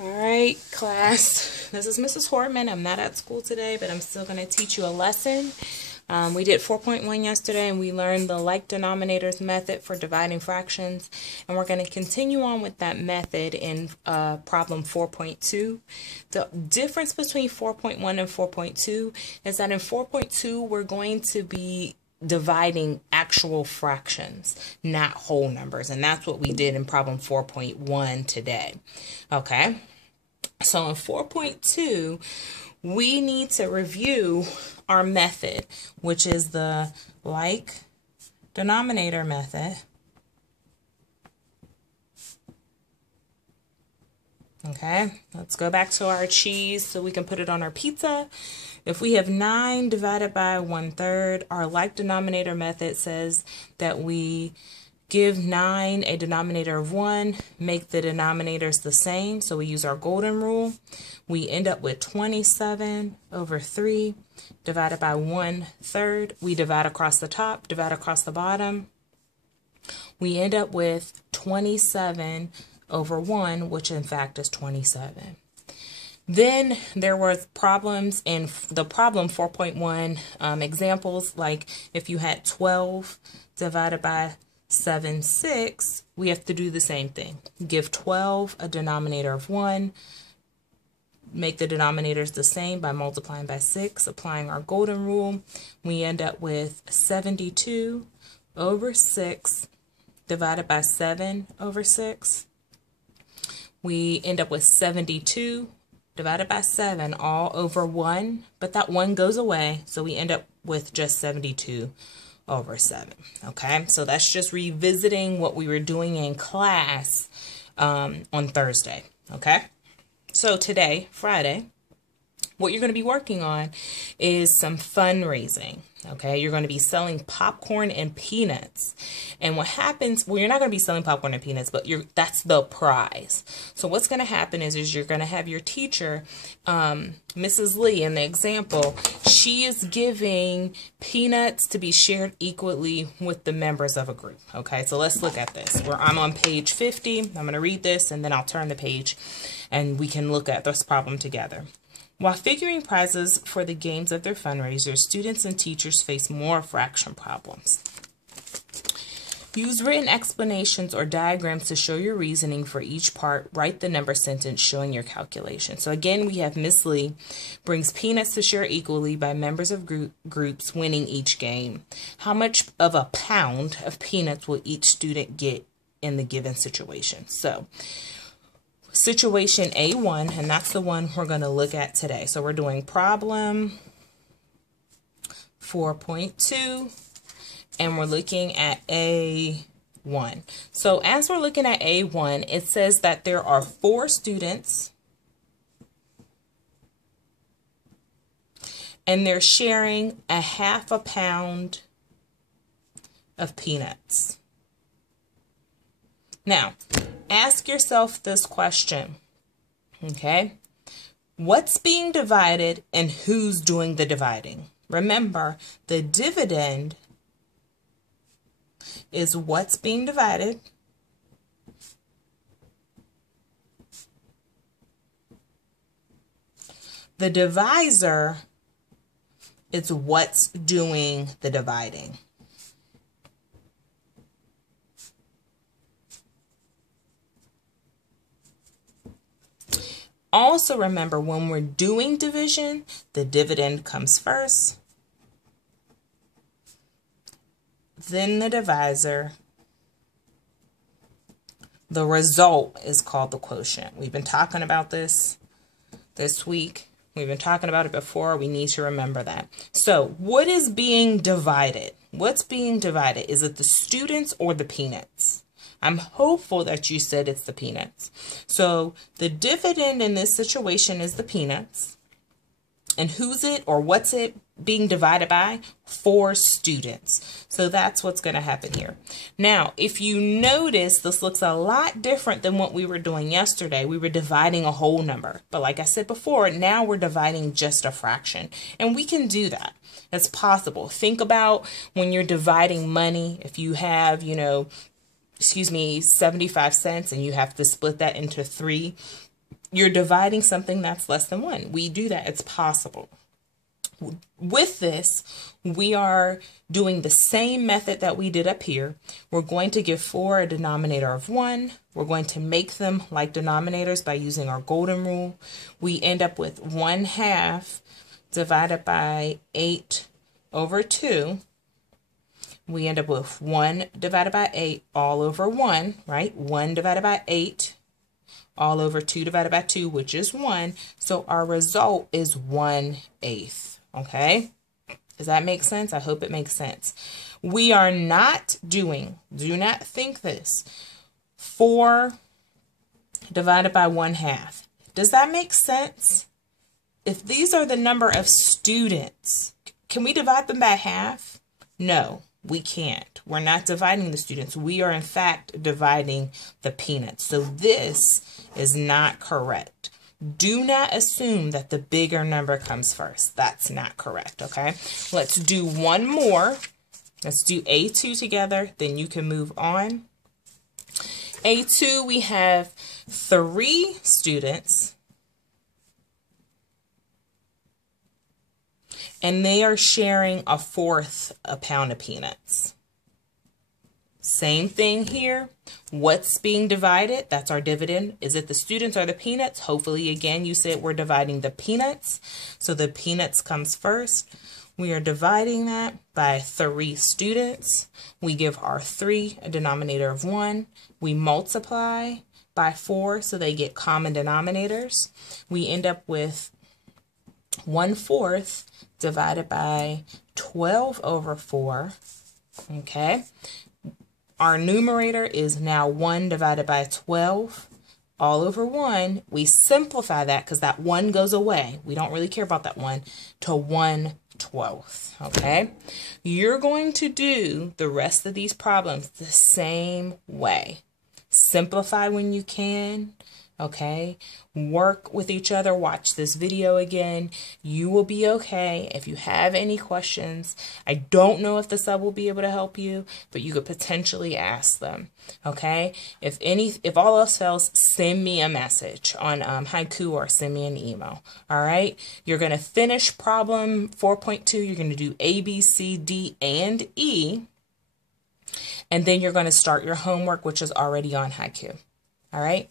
All right, class. This is Mrs. Horman. I'm not at school today, but I'm still going to teach you a lesson. We did 4.1 yesterday, and we learned the like denominators method for dividing fractions. And we're going to continue on with that method in problem 4.2. The difference between 4.1 and 4.2 is that in 4.2, we're going to be dividing actual fractions, not whole numbers. And that's what we did in problem 4.1 today. Okay, so in 4.2, we need to review our method, which is the like denominator method. Okay, let's go back to our cheese so we can put it on our pizza. If we have 9 divided by 1/3, our like denominator method says that we give 9 a denominator of 1, make the denominators the same, so we use our golden rule. We end up with 27 over 3 divided by 1/3. We divide across the top, divide across the bottom. We end up with 27 over 1, which in fact is 27. Then there were problems in the problem 4.1 examples, like if you had 12 divided by 7/6, we have to do the same thing. Give 12 a denominator of 1, make the denominators the same by multiplying by 6, applying our golden rule. We end up with 72 over 6 divided by 7 over 6. We end up with 72 divided by 7 all over 1, but that 1 goes away, so we end up with just 72 over 7. Okay, so that's just revisiting what we were doing in class on Thursday. Okay, so today, Friday, what you're going to be working on is some fundraising. Okay, you're going to be selling popcorn and peanuts. And what happens, well, you're not going to be selling popcorn and peanuts, but that's the prize. So what's going to happen is you're going to have your teacher, Mrs. Lee, in the example, she is giving peanuts to be shared equally with the members of a group. Okay, so let's look at this. I'm on page 50. I'm going to read this, and then I'll turn the page, and we can look at this problem together. While figuring prizes for the games of their fundraiser, students and teachers face more fraction problems. Use written explanations or diagrams to show your reasoning for each part. Write the number sentence showing your calculation. So again, we have Miss Lee brings peanuts to share equally by members of groups winning each game. How much of a pound of peanuts will each student get in the given situation? So situation A1, and that's the one we're going to look at today. So we're doing problem 4.2, and we're looking at A1. So as we're looking at A1, it says that there are 4 students, and they're sharing a half a pound of peanuts. Now, ask yourself this question, okay? What's being divided and who's doing the dividing? Remember, the dividend is what's being divided. The divisor is what's doing the dividing. Also remember, when we're doing division, the dividend comes first, then the divisor. The result is called the quotient. We've been talking about this week. We've been talking about it before. We need to remember that. So what is being divided? What's being divided? Is it the students or the peanuts? I'm hopeful that you said it's the peanuts. So the dividend in this situation is the peanuts. And who's it or what's it being divided by? 4 students. So that's what's going to happen here. Now, if you notice, this looks a lot different than what we were doing yesterday. We were dividing a whole number. But like I said before, now we're dividing just a fraction. And we can do that. It's possible. Think about when you're dividing money. If you have, 75 cents and you have to split that into 3 you're dividing something that's less than 1. We do that. It's possible. With this, we are doing the same method that we did up here. We're going to give 4 a denominator of 1. We're going to make them like denominators by using our golden rule. We end up with 1/2 divided by 8 over 2. We end up with 1 divided by 8 all over 1, right? 1 divided by 8 all over 2 divided by 2, which is 1. So our result is 1/8. Okay, does that make sense? I hope it makes sense. We are not doing, do not think this, 4 divided by 1/2. Does that make sense? If these are the number of students, can we divide them by half? No, we can't. We're not dividing the students. We are in fact dividing the peanuts. So this is not correct. Do not assume that the bigger number comes first. That's not correct, okay? Let's do one more. Let's do A2 together, then you can move on. A2, we have 3 students, and they are sharing 1/4 a pound of peanuts. Same thing here. What's being divided? That's our dividend. Is it the students or the peanuts? Hopefully, again, you said we're dividing the peanuts. So the peanuts comes first. We are dividing that by 3 students. We give our 3 a denominator of 1. We multiply by 4 so they get common denominators. We end up with 1/4 divided by 12 over 4. Okay. Our numerator is now 1 divided by 12 all over 1. We simplify that because that 1 goes away. We don't really care about that 1 to 1/12. Okay. You're going to do the rest of these problems the same way. Simplify when you can. Okay, work with each other, watch this video again. You will be okay. If you have any questions, I don't know if the sub will be able to help you, but you could potentially ask them. Okay, if all else fails, send me a message on Haiku or send me an email. All right, you're going to finish problem 4.2. You're going to do A, B, C, D, and E, and then you're going to start your homework, which is already on Haiku. All right.